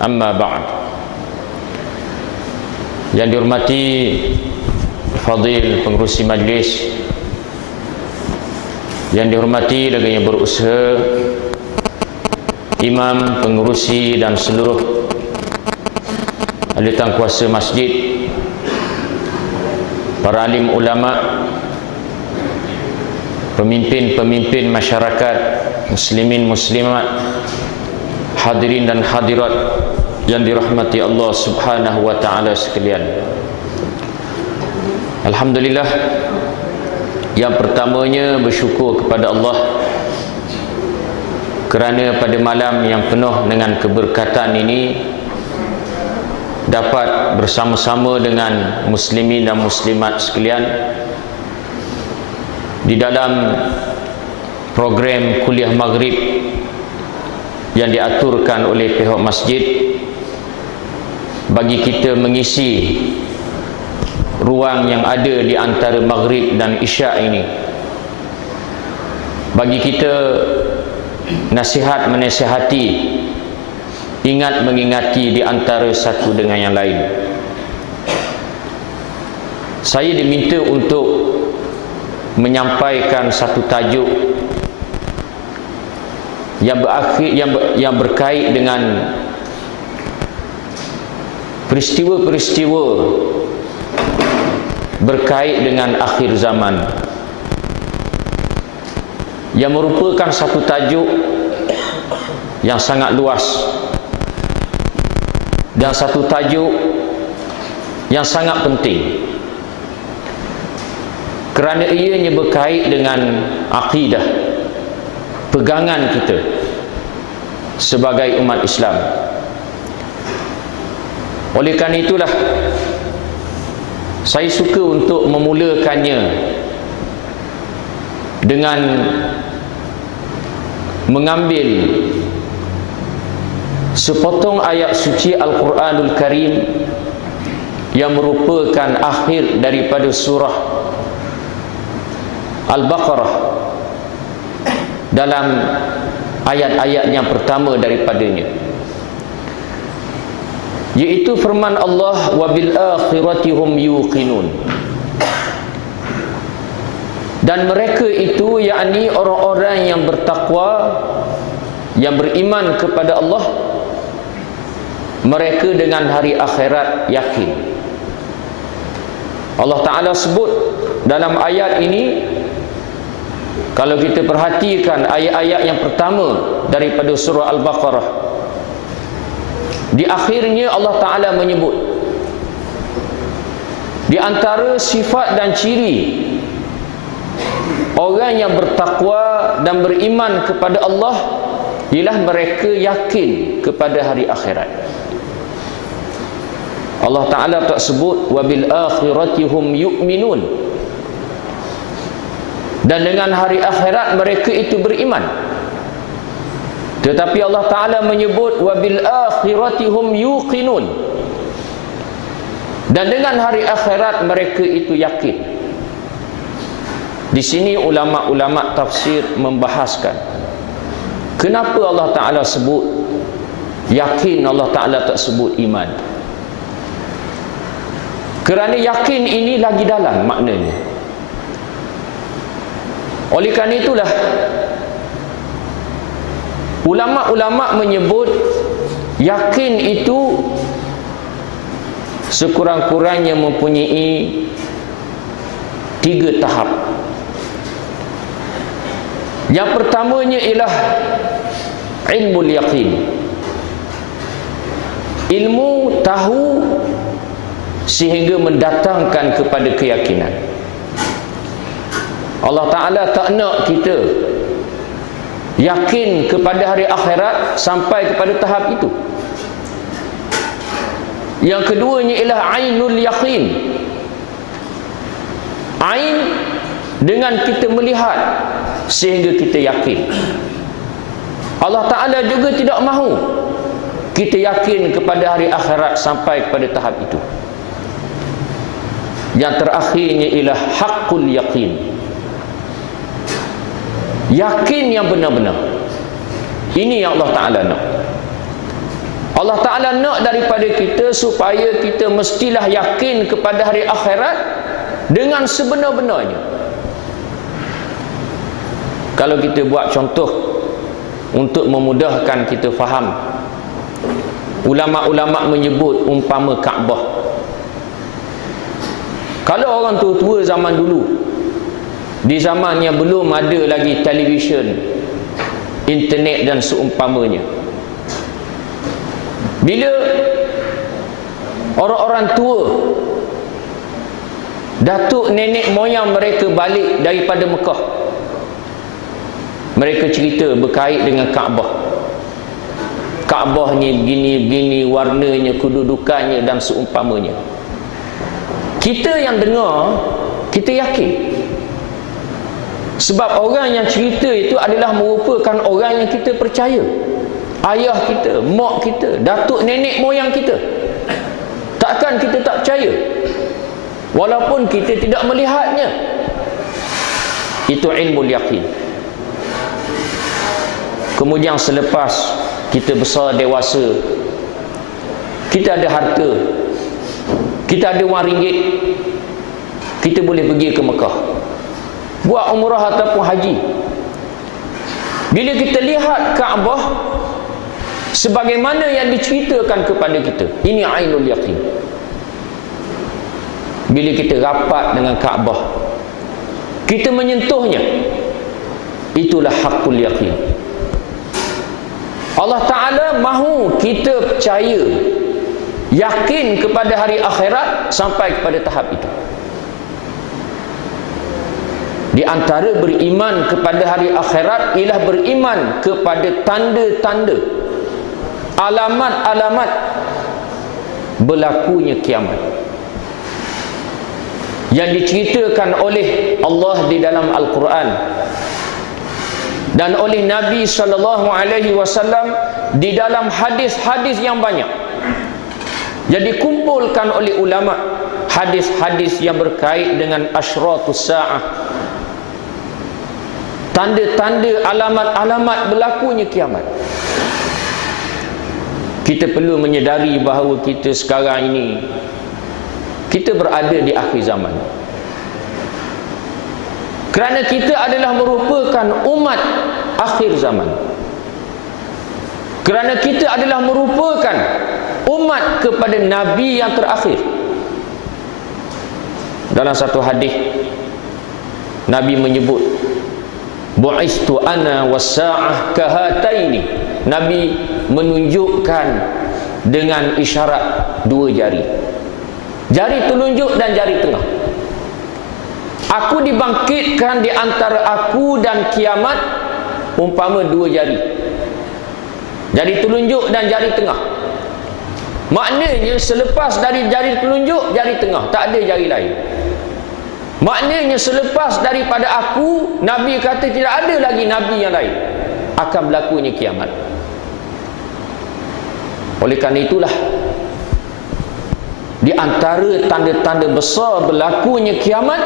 Amma ba'd. Yang dihormati Fadil pengerusi majlis, yang dihormati lagi yang berusaha, imam, pengerusi dan seluruh ahli tangkuasa masjid, para alim ulama, pemimpin-pemimpin masyarakat, muslimin muslimat, hadirin dan hadirat yang dirahmati Allah Subhanahu wa taala sekalian. Alhamdulillah, yang pertamanya bersyukur kepada Allah kerana pada malam yang penuh dengan keberkatan ini dapat bersama-sama dengan muslimin dan muslimat sekalian di dalam program kuliah maghrib yang diaturkan oleh pihak masjid bagi kita mengisi ruang yang ada di antara maghrib dan isyak ini, bagi kita nasihat menasihati, ingat mengingati di antara satu dengan yang lain. Saya diminta untuk menyampaikan satu tajuk yang berkait dengan peristiwa-peristiwa berkait dengan akhir zaman, yang merupakan satu tajuk yang sangat luas dan satu tajuk yang sangat penting kerana ianya berkait dengan akidah, pegangan kita sebagai umat Islam. Oleh kerana itulah saya suka untuk memulakannya dengan mengambil sepotong ayat suci Al-Quranul Karim yang merupakan akhir daripada surah Al-Baqarah dalam ayat-ayat yang pertama daripadanya, iaitu firman Allah, wa bil akhirati hum yuqinun. Dan mereka itu, yakni orang-orang yang bertakwa, yang beriman kepada Allah, mereka dengan hari akhirat yakin. Allah Ta'ala sebut dalam ayat ini, kalau kita perhatikan ayat-ayat yang pertama daripada surah Al-Baqarah, di akhirnya Allah Ta'ala menyebut di antara sifat dan ciri orang yang bertakwa dan beriman kepada Allah ialah mereka yakin kepada hari akhirat. Allah Ta'ala tak sebut wa bil akhirati hum yu'minun, dan dengan hari akhirat mereka itu beriman. Tetapi Allah Ta'ala menyebut wa bil akhirati hum yuqinun, dan dengan hari akhirat mereka itu yakin. Di sini ulama-ulama tafsir membahaskan kenapa Allah Ta'ala sebut yakin, Allah Ta'ala tak sebut iman. Kerana yakin ini lagi dalam maknanya. Oleh kerana itulah ulama-ulama menyebut yakin itu sekurang-kurangnya mempunyai 3 tahap. Yang pertamanya ialah ilmul yaqin, ilmu tahu sehingga mendatangkan kepada keyakinan. Allah Ta'ala tak nak kita yakin kepada hari akhirat sampai kepada tahap itu. Yang keduanya ialah ainul yaqin, ain dengan kita melihat sehingga kita yakin. Allah Ta'ala juga tidak mahu kita yakin kepada hari akhirat sampai kepada tahap itu. Yang terakhirnya ialah haqqul yaqin, yakin yang benar-benar. Ini yang Allah Ta'ala nak. Allah Ta'ala nak daripada kita supaya kita mestilah yakin kepada hari akhirat dengan sebenar-benarnya. Kalau kita buat contoh untuk memudahkan kita faham, ulama-ulama menyebut umpama Kaabah. Kalau orang tua-tua zaman dulu, di zaman yang belum ada lagi televisyen, internet dan seumpamanya, bila orang-orang tua, datuk nenek moyang mereka balik daripada Mekah, mereka cerita berkait dengan Kaabah. Kaabahnya begini-begini, warnanya, kedudukannya dan seumpamanya. Kita yang dengar, kita yakin. Sebab orang yang cerita itu adalah merupakan orang yang kita percaya. Ayah kita, mak kita, datuk nenek moyang kita. Takkan kita tak percaya, walaupun kita tidak melihatnya. Itu ilmu yakin. Kemudian selepas kita besar dewasa, kita ada harta, kita ada wang ringgit, kita boleh pergi ke Mekah, buat umrah ataupun haji. Bila kita lihat Kaabah sebagaimana yang diceritakan kepada kita, ini ainul yakin. Bila kita rapat dengan Kaabah, kita menyentuhnya, itulah hakul yakin. Allah Ta'ala mahu kita percaya, yakin kepada hari akhirat sampai kepada tahap itu. Di antara beriman kepada hari akhirat ialah beriman kepada tanda-tanda, alamat-alamat berlakunya kiamat yang diceritakan oleh Allah di dalam Al-Quran dan oleh Nabi SAW di dalam hadis-hadis yang banyak. Jadi kumpulkan oleh ulama hadis-hadis yang berkait dengan asyratus sa'ah, tanda-tanda, alamat-alamat berlakunya kiamat. Kita perlu menyedari bahawa kita sekarang ini, kita berada di akhir zaman. Kerana kita adalah merupakan umat akhir zaman. Kerana kita adalah merupakan umat kepada Nabi yang terakhir. Dalam satu hadis, Nabi menyebut, bu'istu ana was-sa'ah kahataini. Nabi menunjukkan dengan isyarat dua jari, jari telunjuk dan jari tengah. Aku dibangkitkan di antara aku dan kiamat umpama dua jari, jari telunjuk dan jari tengah. Maknanya selepas dari jari telunjuk, jari tengah, tak ada jari lain. Maknanya selepas daripada aku, Nabi kata tidak ada lagi Nabi yang lain, akan berlakunya kiamat. Oleh kerana itulah, di antara tanda-tanda besar berlakunya kiamat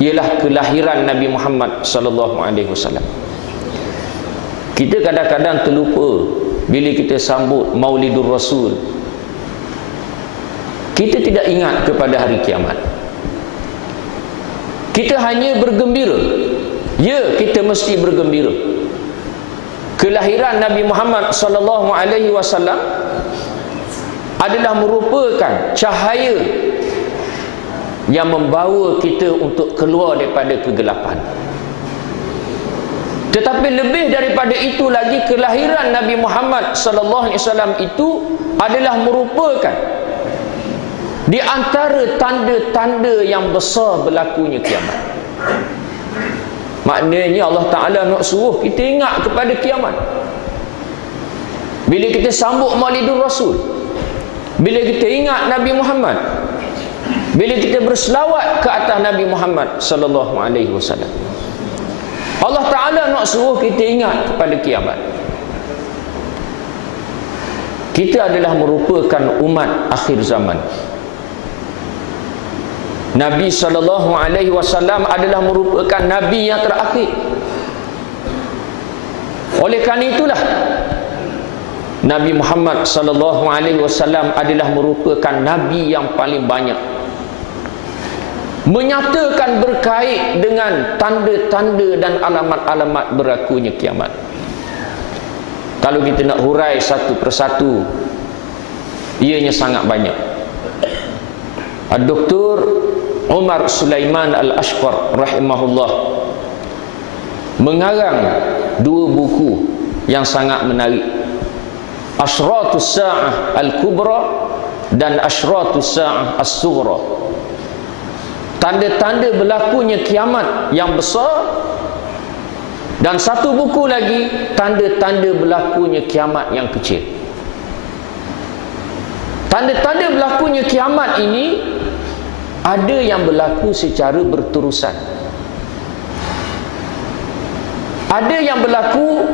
ialah kelahiran Nabi Muhammad SAW. Kita kadang-kadang terlupa bila kita sambut Maulidur Rasul. Kita tidak ingat kepada hari kiamat. Kita hanya bergembira. Ya, kita mesti bergembira. Kelahiran Nabi Muhammad SAW adalah merupakan cahaya yang membawa kita untuk keluar daripada kegelapan. Tetapi lebih daripada itu lagi, kelahiran Nabi Muhammad SAW itu adalah merupakan di antara tanda-tanda yang besar berlakunya kiamat. Maknanya Allah Ta'ala nak suruh kita ingat kepada kiamat. Bila kita sambut Maulidur Rasul, bila kita ingat Nabi Muhammad, bila kita berselawat ke atas Nabi Muhammad SAW, Allah Ta'ala nak suruh kita ingat kepada kiamat. Kita adalah merupakan umat akhir zaman. Nabi SAW adalah merupakan Nabi yang terakhir. Oleh kerana itulah, Nabi Muhammad sallallahu alaihi wasallam adalah merupakan nabi yang paling banyak menyatakan berkait dengan tanda-tanda dan alamat-alamat berlakunya kiamat. Kalau kita nak hurai satu persatu, ianya sangat banyak. Dr. Umar Sulaiman Al-Ashqar rahimahullah mengarang dua buku yang sangat menarik, Asyratus Sa'ah Al-Kubra dan Asyratus Sa'ah As-Sughra, tanda-tanda berlakunya kiamat yang besar, dan satu buku lagi, tanda-tanda berlakunya kiamat yang kecil. Tanda-tanda berlakunya kiamat ini ada yang berlaku secara berterusan, ada yang berlaku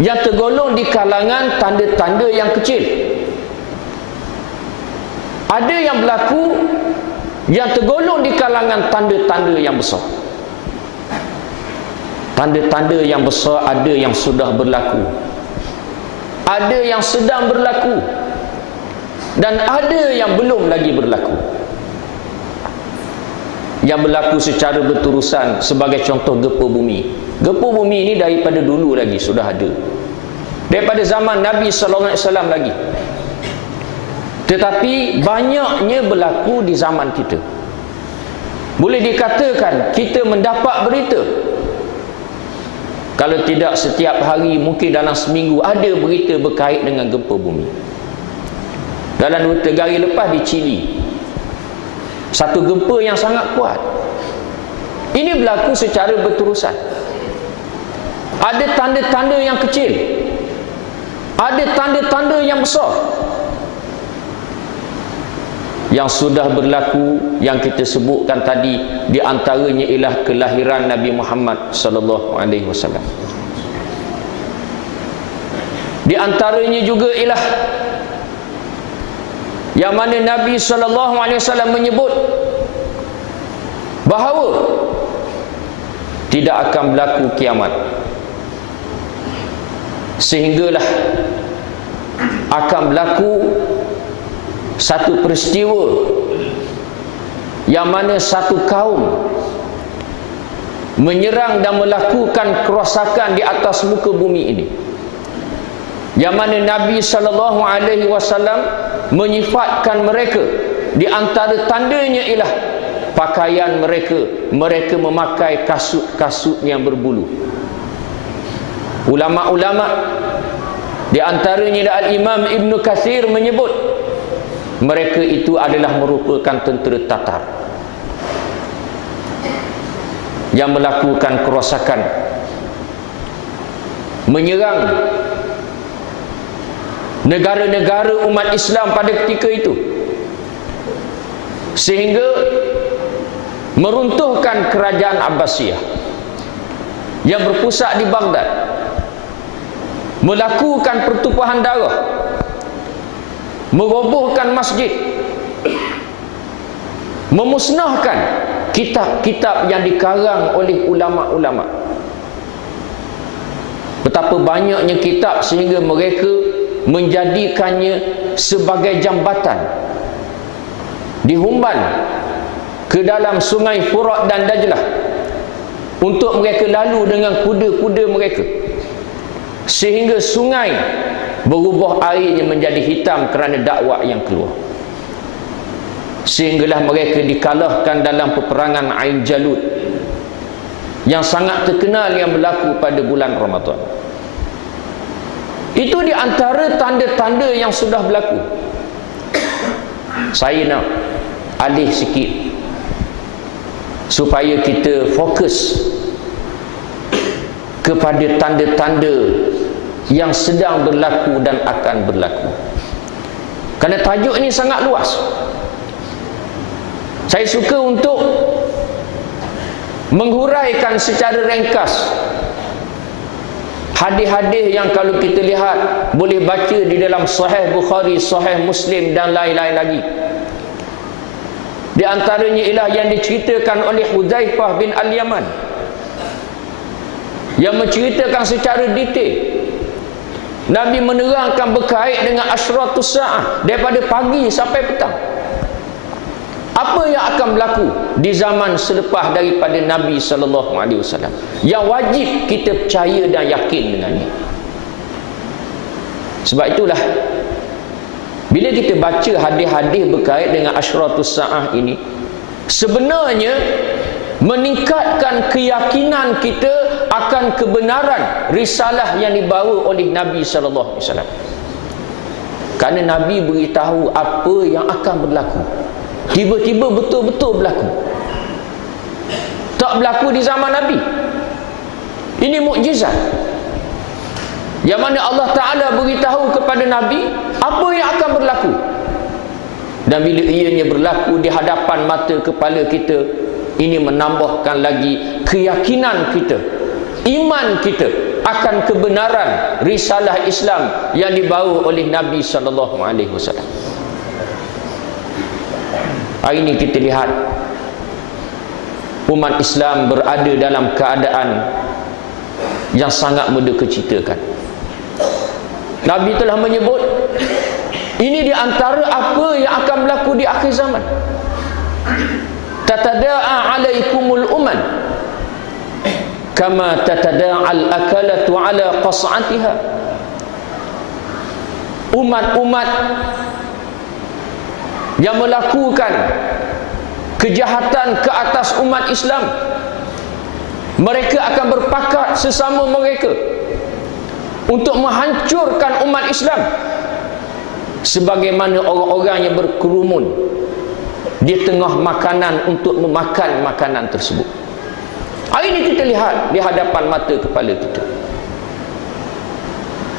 yang tergolong di kalangan tanda-tanda yang kecil, ada yang berlaku yang tergolong di kalangan tanda-tanda yang besar. Tanda-tanda yang besar ada yang sudah berlaku, ada yang sedang berlaku, dan ada yang belum lagi berlaku. Yang berlaku secara berterusan sebagai contoh gempa bumi. Gempa bumi ini daripada dulu lagi sudah ada, daripada zaman Nabi sallallahu alaihi wasallam lagi. Tetapi banyaknya berlaku di zaman kita. Boleh dikatakan kita mendapat berita, kalau tidak setiap hari, mungkin dalam seminggu ada berita berkait dengan gempa bumi. Dalam 2-3 hari lepas di Chile, satu gempa yang sangat kuat. Ini berlaku secara berterusan. Ada tanda-tanda yang kecil, ada tanda-tanda yang besar. Yang sudah berlaku, yang kita sebutkan tadi, di antaranya ialah kelahiran Nabi Muhammad sallallahu alaihi wasallam. Di antaranya juga ialah yang mana Nabi sallallahu alaihi wasallam menyebut bahawa tidak akan berlaku kiamat sehinggalah akan berlaku satu peristiwa yang mana satu kaum menyerang dan melakukan kerosakan di atas muka bumi ini, yang mana Nabi sallallahu alaihi wasallam menyifatkan mereka, di antara tandanya ialah pakaian mereka memakai kasut-kasut yang berbulu. Ulama-ulama di antaranya Al-Imam Ibn Katsir menyebut mereka itu adalah merupakan tentera Tatar yang melakukan kerosakan, menyerang negara-negara umat Islam pada ketika itu, sehingga meruntuhkan kerajaan Abbasiyah yang berpusat di Baghdad, melakukan pertumpahan darah, merobohkan masjid, memusnahkan kitab-kitab yang dikarang oleh ulama-ulama. Betapa banyaknya kitab sehingga mereka menjadikannya sebagai jambatan, dihumban ke dalam sungai Furat dan Dajlah untuk mereka lalu dengan kuda-kuda mereka, sehingga sungai berubah airnya menjadi hitam kerana dakwah yang keluar. Sehinggalah mereka dikalahkan dalam peperangan Ain Jalut yang sangat terkenal yang berlaku pada bulan Ramadan. Itu di antara tanda-tanda yang sudah berlaku. Saya nak alih sikit supaya kita fokus kepada tanda-tanda yang sedang berlaku dan akan berlaku. Kerana tajuk ini sangat luas. Saya suka untuk menghuraikan secara ringkas hadis-hadis yang kalau kita lihat boleh baca di dalam Sahih Bukhari, Sahih Muslim dan lain-lain lagi. Di antaranya ialah yang diceritakan oleh Hudzaifah bin Al-Yaman, yang menceritakan secara detail Nabi menerangkan berkait dengan asyratus sa'ah daripada pagi sampai petang. Apa yang akan berlaku di zaman selepas daripada Nabi sallallahu alaihi wasallam yang wajib kita percaya dan yakin dengannya. Sebab itulah bila kita baca hadis-hadis berkait dengan asyratus sa'ah ini, sebenarnya meningkatkan keyakinan kita akan kebenaran risalah yang dibawa oleh Nabi sallallahu alaihi wasallam. Kerana Nabi beritahu apa yang akan berlaku. Tiba-tiba betul-betul berlaku. Tak berlaku di zaman Nabi. Ini mukjizat. Yang mana Allah Ta'ala beritahu kepada Nabi apa yang akan berlaku. Dan bila ianya berlaku di hadapan mata kepala kita, ini menambahkan lagi keyakinan kita, iman kita akan kebenaran risalah Islam yang dibawa oleh Nabi sallallahu alaihi wasallam. Hari ini kita lihat umat Islam berada dalam keadaan yang sangat mendukacitakan. Nabi telah menyebut ini di antara apa yang akan berlaku di akhir zaman. Tatada'a alaikumul uman kama tatada'al akalatu ala qas'atiha. Umat-umat yang melakukan kejahatan ke atas umat Islam, mereka akan berpakat sesama mereka untuk menghancurkan umat Islam, sebagaimana orang-orang yang berkerumun di tengah makanan untuk memakan makanan tersebut. Hari ini kita lihat di hadapan mata kepala kita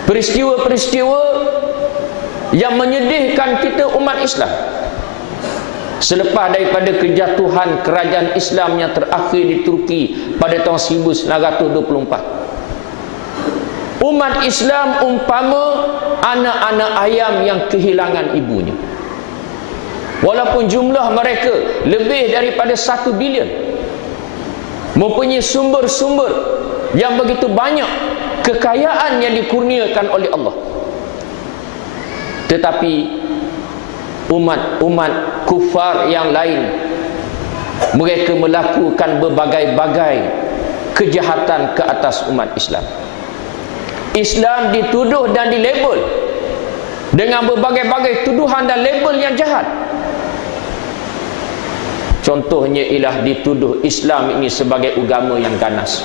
peristiwa-peristiwa yang menyedihkan kita umat Islam selepas daripada kejatuhan kerajaan Islam yang terakhir di Turki pada tahun 1924. Umat Islam umpama anak-anak ayam yang kehilangan ibunya. Walaupun jumlah mereka lebih daripada 1 bilion, mempunyai sumber-sumber yang begitu banyak, kekayaan yang dikurniakan oleh Allah, tetapi umat-umat kufar yang lain, mereka melakukan berbagai-bagai kejahatan ke atas umat Islam. Islam dituduh dan dilabel dengan berbagai-bagai tuduhan dan label yang jahat. Contohnya ialah dituduh Islam ini sebagai agama yang ganas.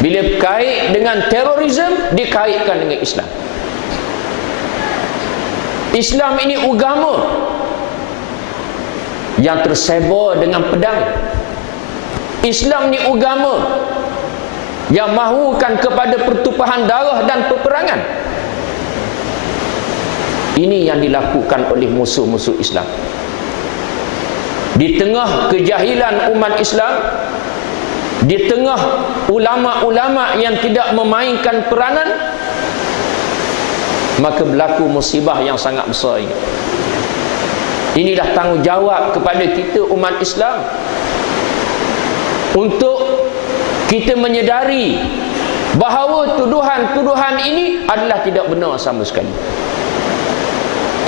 Bila berkait dengan terorisme, dikaitkan dengan Islam. Islam ini agama yang tersebar dengan pedang. Islam ni agama yang mahukan kepada pertumpahan darah dan peperangan. Ini yang dilakukan oleh musuh-musuh Islam. Di tengah kejahilan umat Islam, di tengah ulama-ulama yang tidak memainkan peranan, maka berlaku musibah yang sangat besar ini. Inilah tanggungjawab kepada kita umat Islam untuk kita menyedari bahawa tuduhan-tuduhan ini adalah tidak benar sama sekali.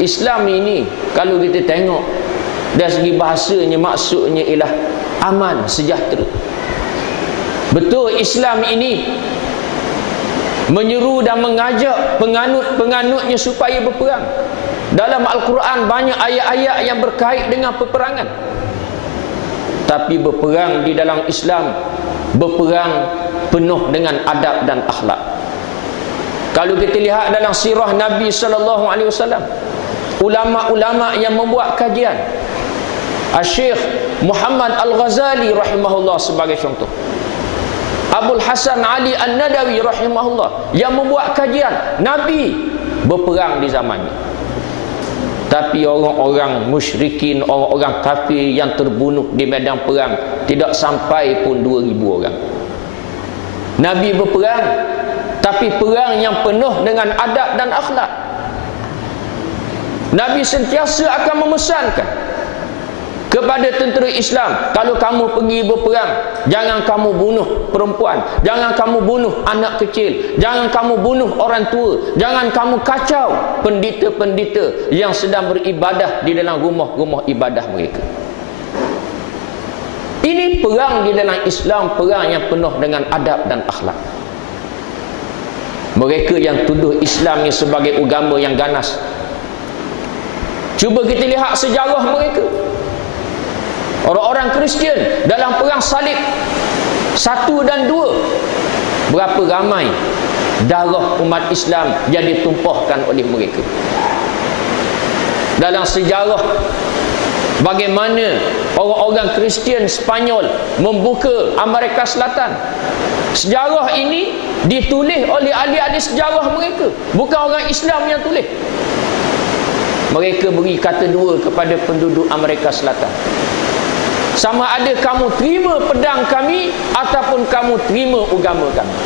Islam ini kalau kita tengok dari segi bahasanya, maksudnya ialah aman, sejahtera. Betul, Islam ini menyeru dan mengajak penganut-penganutnya supaya berperang. Dalam Al-Quran banyak ayat-ayat yang berkait dengan peperangan. Tapi berperang di dalam Islam, berperang penuh dengan adab dan akhlak. Kalau kita lihat dalam sirah Nabi sallallahu alaihi wasallam, ulama-ulama yang membuat kajian, Syekh Muhammad Al-Ghazali rahimahullah sebagai contoh, Abul Hasan Ali An-Nadawi rahimahullah, yang membuat kajian Nabi berperang di zamannya. Tapi orang-orang musyrikin, orang-orang kafir yang terbunuh di medan perang tidak sampai pun 2,000 orang. Nabi berperang, tapi perang yang penuh dengan adab dan akhlak. Nabi sentiasa akan memesankan kepada tentera Islam, kalau kamu pergi berperang, jangan kamu bunuh perempuan, jangan kamu bunuh anak kecil, jangan kamu bunuh orang tua, jangan kamu kacau pendeta-pendeta yang sedang beribadah di dalam rumah-rumah ibadah mereka. Ini perang di dalam Islam, perang yang penuh dengan adab dan akhlak. Mereka yang tuduh Islam ni sebagai agama yang ganas, cuba kita lihat sejarah mereka. Orang-orang Kristian dalam perang salib 1 dan 2, berapa ramai darah umat Islam yang ditumpahkan oleh mereka. Dalam sejarah bagaimana orang-orang Kristian Spanyol membuka Amerika Selatan, sejarah ini ditulis oleh ahli-ahli sejarah mereka, bukan orang Islam yang tulis. Mereka beri kata dua kepada penduduk Amerika Selatan: sama ada kamu terima pedang kami ataupun kamu terima agama kami.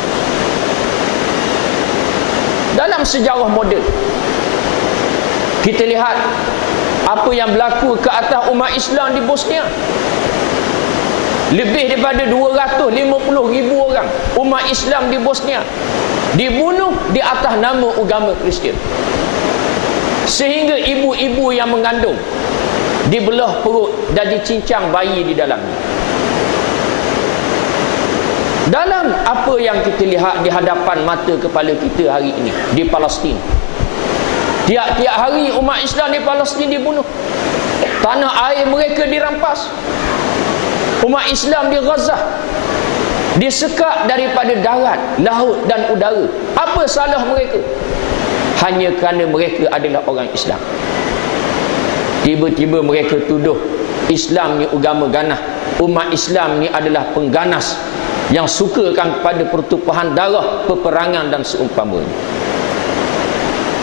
Dalam sejarah moden kita lihat apa yang berlaku ke atas umat Islam di Bosnia. Lebih daripada 250,000 orang umat Islam di Bosnia dibunuh di atas nama agama Kristian, sehingga ibu-ibu yang mengandung dibelah perut dan dicincang bayi di dalamnya. Dalam apa yang kita lihat di hadapan mata kepala kita hari ini di Palestin, tiap-tiap hari umat Islam di Palestin dibunuh, tanah air mereka dirampas, umat Islam di Gaza disekap daripada darat, laut dan udara. Apa salah mereka? Hanya kerana mereka adalah orang Islam. Tiba-tiba mereka tuduh Islam ni agama ganas, umat Islam ni adalah pengganas yang sukakan kepada pertumpahan darah, peperangan dan seumpamanya.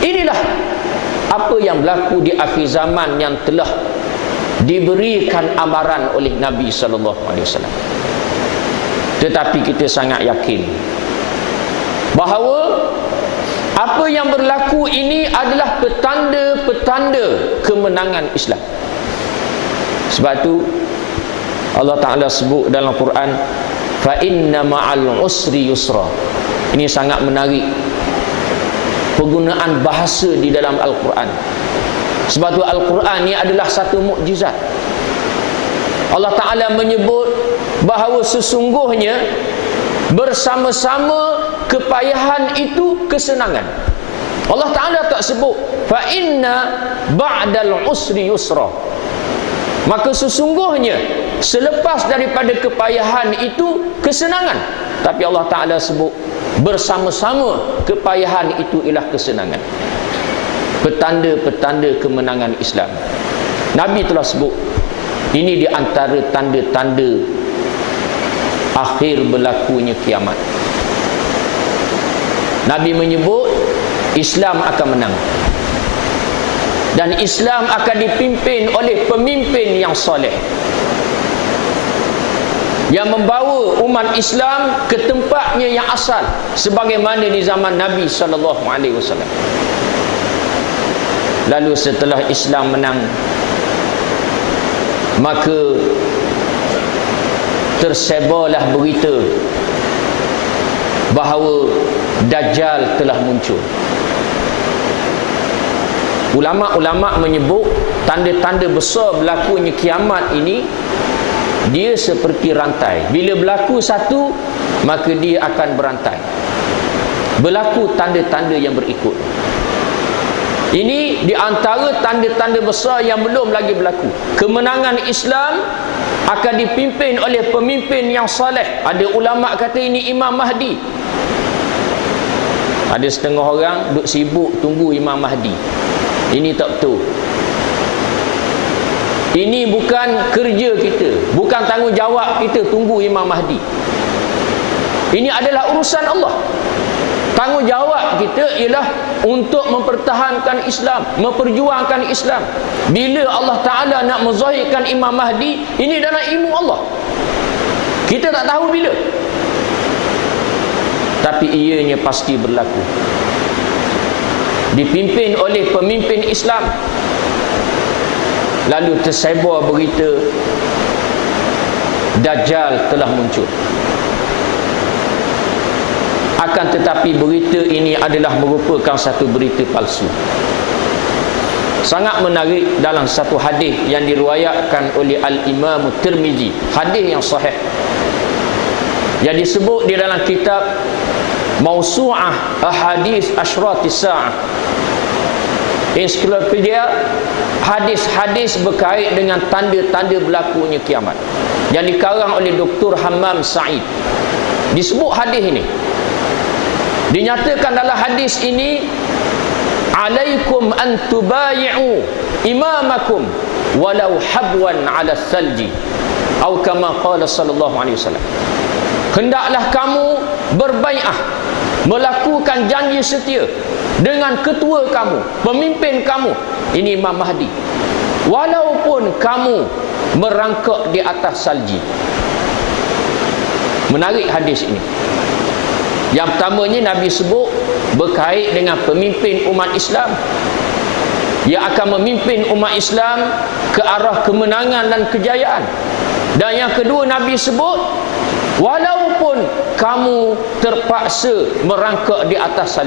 Inilah apa yang berlaku di akhir zaman yang telah diberikan amaran oleh Nabi SAW. Tetapi kita sangat yakin bahawa apa yang berlaku ini adalah petanda-petanda kemenangan Islam. Sebab itu Allah Ta'ala sebut dalam Quran, fa inna ma'al usri yusra. Ini sangat menarik penggunaan bahasa di dalam Al-Quran. Sebab itu Al-Quran ini adalah satu mukjizat. Allah Ta'ala menyebut bahawa sesungguhnya bersama-sama kepayahan itu kesenangan. Allah Ta'ala tak sebut fa inna ba'dal usri yusra, maka sesungguhnya selepas daripada kepayahan itu kesenangan. Tapi Allah Ta'ala sebut bersama-sama kepayahan itu ialah kesenangan. Petanda-petanda kemenangan Islam. Nabi telah sebut ini di antara tanda-tanda akhir berlakunya kiamat. Nabi menyebut Islam akan menang, dan Islam akan dipimpin oleh pemimpin yang soleh, yang membawa umat Islam ke tempatnya yang asal, sebagaimana di zaman Nabi SAW. Lalu setelah Islam menang, maka tersebarlah berita bahawa Dajjal telah muncul. Ulama-ulama menyebut tanda-tanda besar berlakunya kiamat ini, dia seperti rantai. Bila berlaku satu, maka dia akan berantai. Berlaku tanda-tanda yang berikut. Ini di antara tanda-tanda besar yang belum lagi berlaku. Kemenangan Islam akan dipimpin oleh pemimpin yang saleh. Ada ulama kata ini Imam Mahdi. Ada setengah orang duk sibuk tunggu Imam Mahdi. Ini tak betul. Ini bukan kerja kita, bukan tanggungjawab kita tunggu Imam Mahdi. Ini adalah urusan Allah. Tanggungjawab kita ialah untuk mempertahankan Islam, memperjuangkan Islam. Bila Allah Ta'ala nak menzahirkan Imam Mahdi, ini dalam ilmu Allah. Kita tak tahu bila, tapi ianya pasti berlaku. Dipimpin oleh pemimpin Islam lalu tersebar berita Dajjal telah muncul. Akan tetapi berita ini adalah merupakan satu berita palsu. Sangat menarik dalam satu hadis yang diriwayatkan oleh Al-Imam Tirmizi, hadis yang sahih, yang disebut di dalam kitab Mausu'ah Ahadits Asyratis Sa'ah, ensiklopedia hadis-hadis berkait dengan tanda-tanda berlakunya kiamat, yang dikarang oleh Dr. Hammam Sa'id. Disebut hadis ini, dinyatakan dalam hadis ini, alaikum an tubayi'u imamakum walau habwan 'ala salji, atau kama qala sallallahu alaihi wasallam. Hendaklah kamu berbai'ah, melakukan janji setia dengan ketua kamu, pemimpin kamu, ini Imam Mahdi, walaupun kamu merangkak di atas salji. Menarik hadis ini. Yang pertamanya Nabi sebut berkait dengan pemimpin umat Islam yang akan memimpin umat Islam ke arah kemenangan dan kejayaan. Dan yang kedua Nabi sebut, walaupun kamu terpaksa merangkak di atas salji.